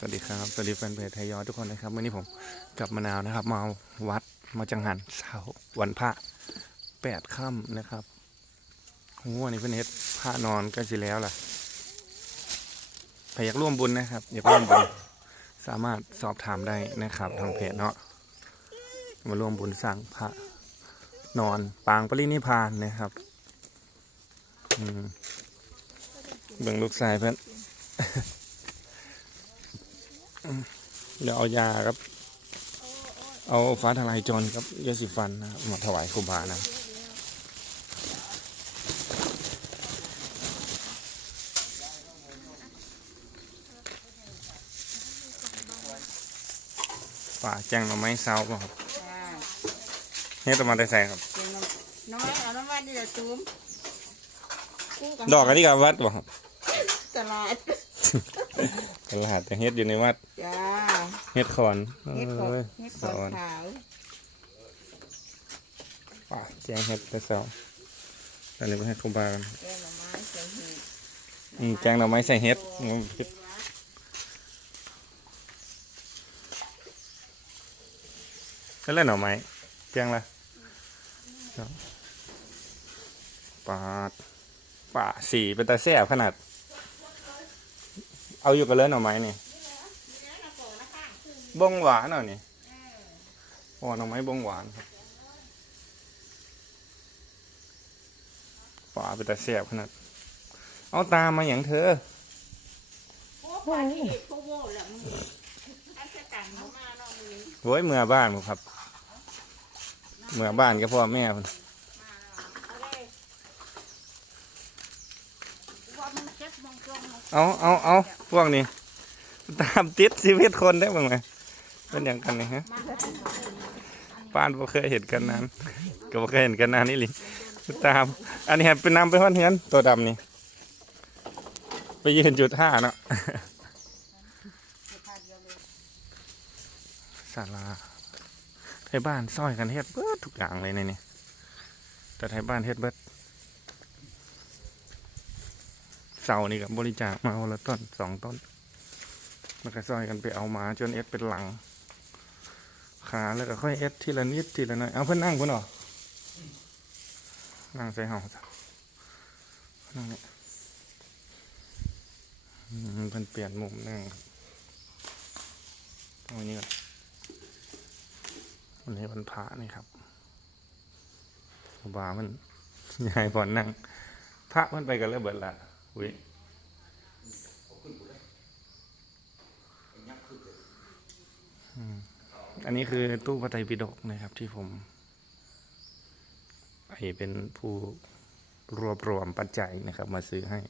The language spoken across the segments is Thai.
สวัสดีครับ สวัสดีแฟนเพจไทยยอทุกคนนะครับวันนี้ผมกลับมะนาวนะครับ มาวัดมาจังหันเช้าวันพระแปดค่ำนะครับโอ้วันนี้เป็นเฮ็ดพระนอนก็สิแล้วล่ะใครอยากร่วมบุญนะครับ อยากร่วมบุญสามารถสอบถามได้นะครับ ทางเพจเนาะมาร่วมบุญสร้างพระนอนปางปรินิพพานนะครับอืมเบิ่งลูกชายเพื่อน เดี๋ยวเอายาครับ เอาฟ้าทลายโจรครับยาสีฟันนะครับมาถวายครูบานะป่าแจ้งเราไม้เซาบ่ครับจ้าเฮ็ดออกมาได้ใส่ครับเก่งน้ำน้อยเอาน้ำมันนี่แหละตูมคู่ดอกอันนี้กับวัดบ่ครับตลาด ตลาดแต่เฮ็ดอยู่ในวัดจ้าเฮ็ดขอนเฮ็ดขอเอ้ยเฮ็ดขสออนขาวป่าแจ้งเฮ็ดแต่เซาตอนนี้ไปให้ครูบากันแกงหน่อไม้ใส่เห็ดอืมแจ้งเราไม้ใส่เฮ็ดอืมนั่นแหละหน่อไม้แจ้งละครับปาดป่าสีเป็นตาแซ่บขนาด เอาอยู่กันเลยหน่อไม้นี่บงหวานเหรอนี่อ๋อหน่อไม้บงหวานครับป่าเป็นตาแซ่บขนาด เอาตามมาอย่างเธอโอ้ปลาที่พวกโม่แหละมึงอันจะต่างเขามาเนาะมึงโว้ยเมื่อบ้านผมครับ เมื่อบ้านก็พ่อแม่พุ่น เอาเลยว่ามึงเจ็บมึงจมมึง เอาเอาเอาพวกนี้ ตามติดชีวิตคนได้บ้างไหมเป็นอย่างกันนี่ฮะป้านบ่เคยเห็นกันนานก็บ่เคยเห็นกันนานนี่ลิตาม อันนี้เป็นนำไปฮอดเฮือนตัวดำนี่ ไปยืนจุดท่าเนาะศาลาไทยบ้านซอยกันเฮ็ดเบิดทุกอย่างเลยในนี่แต่ไทยบ้านเฮ็ดเบิด เสานี่กับบริจาคมาวันละต้นสองต้นมันก็ซอยกันไปเอามาจนเอ็ดเป็นหลัง ขาแล้วก็ค่อยเอ็ดทีละนิดทีละหน่อยเอาเพื่อนนั่งคุณหรอนั่งใส่ห้องจ้ะนั่งเนี่ยมเพิ่นเปลี่ยนมุมนั่งครับเอาอันนี้ก่อนวันนี้วันพระนี่ครับบามันยายบอนั่ง พระมันไปกันแล้วเบิดละ อุ้ยอันนี้คือตู้พระไตรปิฎกนะครับ ที่ผมไอเป็นผู้รวบรวมปัจจัยนะครับ มาซื้อให้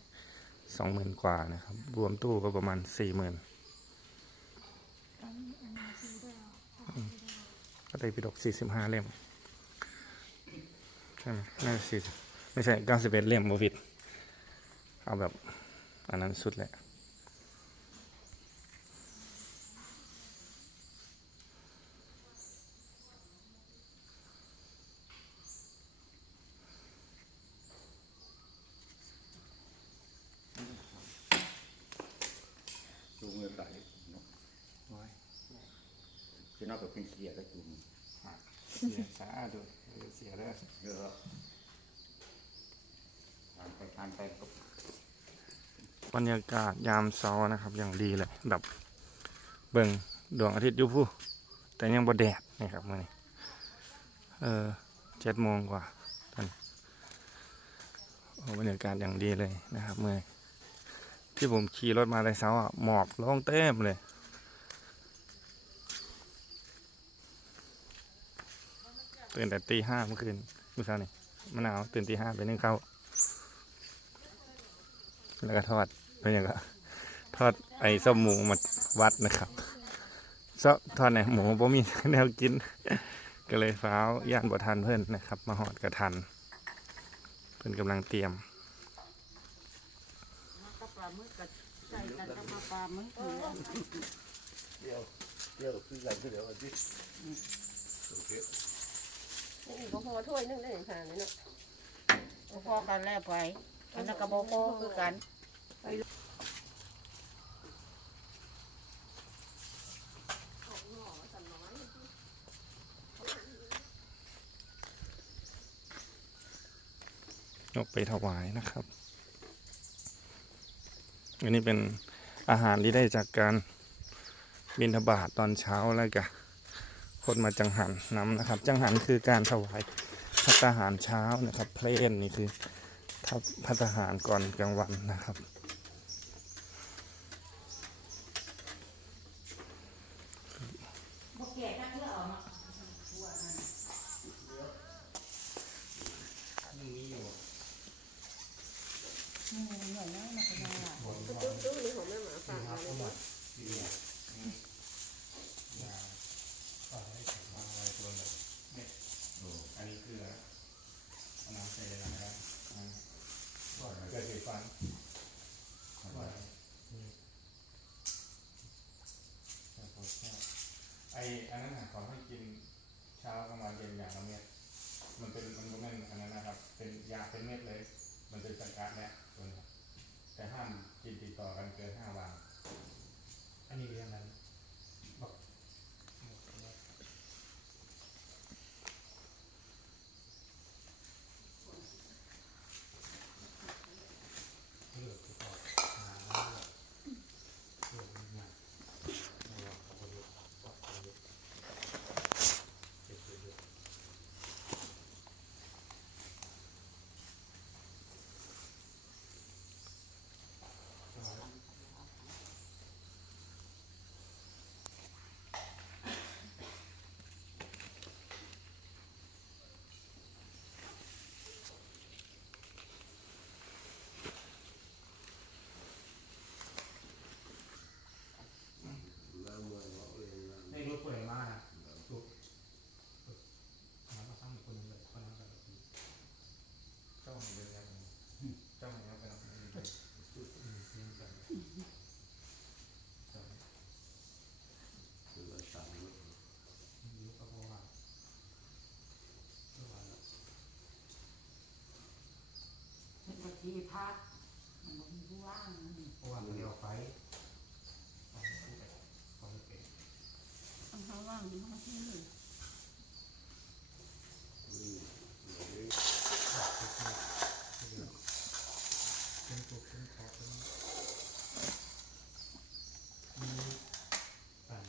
สองหมื่นกว่านะครับ รวมตู้ก็ประมาณสี่หมื่นพระไตรปิฎกสี่สิบห้าเล่มใช่ไหมน่าจะสี่ไม่ใช่เก้าสิบเอ็ดเล่มโมฟิด เอาแบบอันนั้นสุดแหละจูงเงินไหลเนาะจะนอกจากเป็นเขียแล้วจูงเสียสาด้วยเสียแล้วเยอะานไปทานไปก็บรรยากาศยามเช้านะครับ อย่างดีเลยแบบเบิ่งดวงอาทิตย์อยู่ผู้แต่ยังบ่แดดนี่ครับมื่อนี้เออเจ็ดโมงกว่าตอนนี้โอ้บรรยากาศอย่างดีเลยนะครับเมื่อที่ผมขี่รถมาในเช้าอะหมอกลงเต็มเลยตื่นแต่ตีห้าเมื่อคืนเมื่อเช้านี่มะนาวตื่นตีห้าไปนึ่งข้าว แล้วก็ทอดเป็นอย่างก็ทอดไอ้ส้มหมูมาวัดนะครับซอทอดเนี่ยหมูบ่มีแนวกิน ก็เลยฟ้าวย่านบ่ทันเพื่อนนะครับ มาหอดกระทัน เพื่อนกำลังเตรียมกระปลาหมึกกับใส่กันกับมาปลาหมึกนี่แหละเยอะคืออะไรคือเดี๋ยวอันนี้นี่ก็พอถ้วยนึงได้ขนาดนี้เนาะพอกันแล้วไป อันนั้นก็บ่พอคือกันยกไปถวายนะครับ อันนี้เป็นอาหารที่ได้จากการบินทบาทตอนเช้าแล้วกะคนมาจังหันน้ำนะครับ จังหันคือการถวายพัตาหารเช้านะครับ เพลนนี่คือ ทับพัฒหารก่อนกลางวันนะครับบ่แก่นักเลือออกมา ตู้นี่ของแม่หมาฝากมาเลยเนาะ อันนี้คือน้ำใส่เลยนะครับ เกิดเหตุฟันไออันนั้นขอให้กินเช้ากลางวันเย็นอย่างละเม็ดมันเป็นมันก็ไม่อันนั้นนะครับ เป็นยาเป็นเม็ดเลย มันเป็นสังกัดแล้วส่วนแต่ห้ามกินติดต่อกันเกินห้าวัน อันนี้เรื่องนั้นบอก ในรถป่วยมากนะถูกมาก็ตั้งคนนึงเลยคนนั้นกัน เจ้าของเดือนแล้วเจ้าของแล้วกัน คือสั่ง ยุคก็เพราะว่า เป็นกะ ทิพักมันบ่มีผู้ว่างเพราะว่าเดียวไฟของผู้ไปของเป็นต้องเขาว่างมันเขาที่นี่เป็นตัวเป็นคอเป็นมีอัน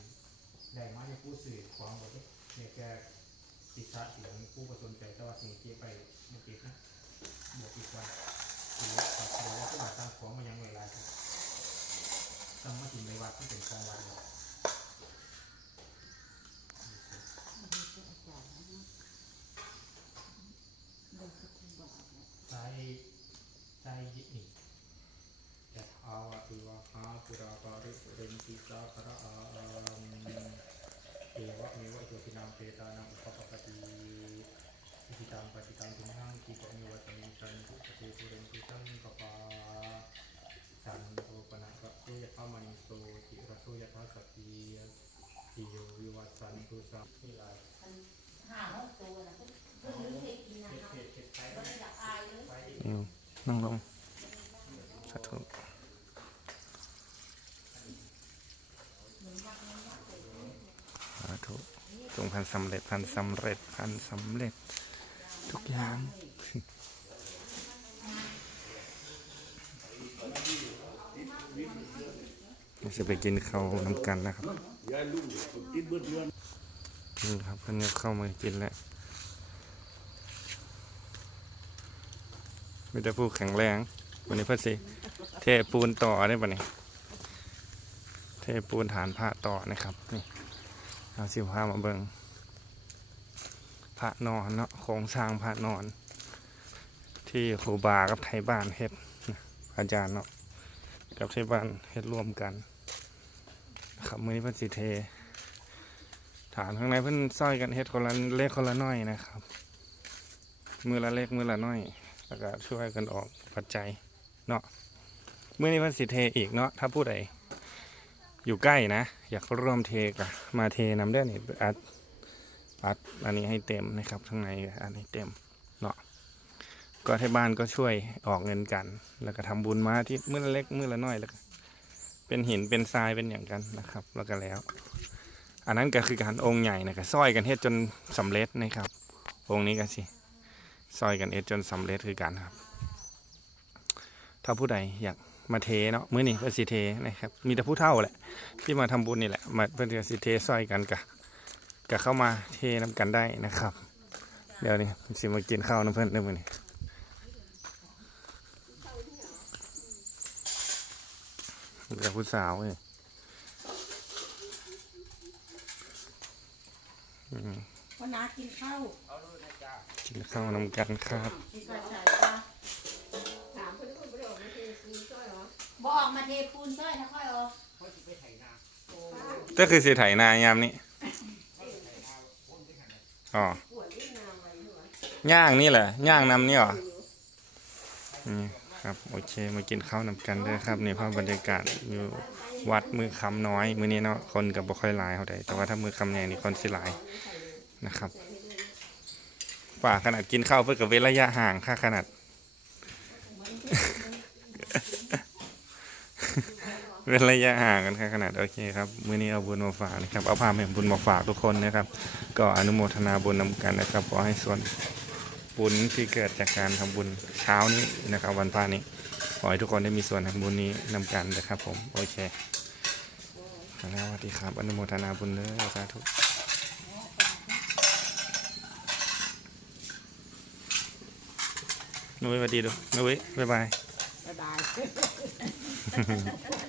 ใหญ่มากเนี่ยผู้สื่อความบอกว่าเนี่ยแกศิษย์เสียงผู้ประสนใจแต่ว่าสิ่งที่ไปเมื่อกี้นะบอกอีกว่า หรือว่าหรือว่มาตั้งของมายังเวลารับต้องมาถึงในวัดที่เป็นของวัดเลยใจใจยินิยะอาวติวะหาปุราปาริสุเรนติสาคาระอาเอวะเมวะโยตินังเปตานังอุปปปติ อิตังปฏิตังทุมหังกิปะเมวะตมิชันทุสติปุเรนติสังกปาสันโทปนะระโสยะธามณิโสติระโสยะธาสติติโยวิวัสสันตุสัมมิลายห้าหกตัวนะเพิ่นเพิ่นลืมให้กินนะเขครับตเขตเขตไปบ่ได้อยากอายเลยไปอีกอืมนั่งลงสาธุสาธุจงพันสำเร็จพันสำเร็จพันสำเร็จาง จะไปกินข้าวน้ำกันนะครับนี่ครับเพื่อนก็เข้ามากินแล้วไมีแต่ผู้แข็งแรงวันนี้เพื่อนสิ เทปูนต่อได้ปะเนี่ยเทปูนฐานพระต่อนะครับ นี่เอาสิพามาเบิง พระนอนเนาะโครงสร้างพระนอน ที่ครูบากับไทยบ้านเฮ็ดอาจารย์เนาะกับไทยบ้านเฮ็ดร่วมกันครับมือนี้เพิ่นสิเท ฐานข้างในเพิ่นซอยกันเฮ็ดคนละเล็กคนละน้อยนะครับ มือละเล็กมือละน้อยแล้วก็ช่วยกันออกปัจจัยเนาะเมื่อนี้พิ่นสิเทอีกเนาะถ้าผู้ใดอยู่ใกล้นะ อยากร่วมเทก็มาเทนำได้นี่อัด อัดอันนี้ให้เต็มนะครับข้างในอันนี้เต็มเนาะก็ที่บ้านก็ช่วยออกเงินกัน แล้วก็ทำบุญมาที่มื่อเล็กมื่อละน้อยแล้วเป็นหินเป็นทรายเป็นอย่างกันนะครับ แล้วก็แล้ว อันนั้นก็คือการองค์ใหญ่นะก็ซอยกันเฮ็ดจนสำเร็จนะครับ องค์นี้ก็สิซอยกันเฮ็ดจนสำเร็จคือกันครับ ถ้าผู้ใดอยากมาเทเนาะมื้อนี้เพื่อสิเทนะครับ มีแต่ผู้เฒ่าแหละ ที่มาทำบุญนี่แหละมาเพื่อสิเทซอยกันกะ กะเข้ามาเทน้ำกันได้นะครับ เดี๋ยวนี้สิมากินข้าวน้ำเพื่อนเรื่องมื้อนี้มีแต่ผู้สาวเว้ยอืมวันนากินข้าวกินข้าวน้ำกันครับกินกระชายปลาถามเพื่อนเพื่อนไม่ได้ออกมาเทซีช่วยเหรอบอกออกมาเทปูนช่วยนะค่อยเอาก็คือสิไถนายามนี้ อ๋อย่างนี่แหละย่างน้ำนี่หรอนี่ครับโอเคมากินข้าวนำกันเด้วยครับนี่ภาพบรรยากาศอยู่วัดมือคำน้อย มือนี้เนาะคนกับบ่ค่อยหลายเท่าใดแต่ว่าถ้ามือคำใหญ่นี่คนสิหลายนะครับป่าขนาดกินข้าวเพื่อกับเว้นระยะห่างค่าขนาดเว้นระยะห่างกันค่าขนาดโอเคครับ มื้อนี้เอาบุญมาฝากนะครับเอาพาแห่งบุญมาฝากทุกคนนะครับ ก็อนุโมทนาบุญนำกันนะครับขอให้ส่วนบุญที่เกิดจากการทำบุญเช้านี้นะครับ วันพระนี้ขอให้ทุกคนได้มีส่วนทำบุญนี้นำกันนะครับผมโอเคแล้วสวัสดีครับอนุโมทนาบุญเลยสาธุนุ้ยสวัสดีดูนุ้ยบ๊ายบายบ๊ายบาย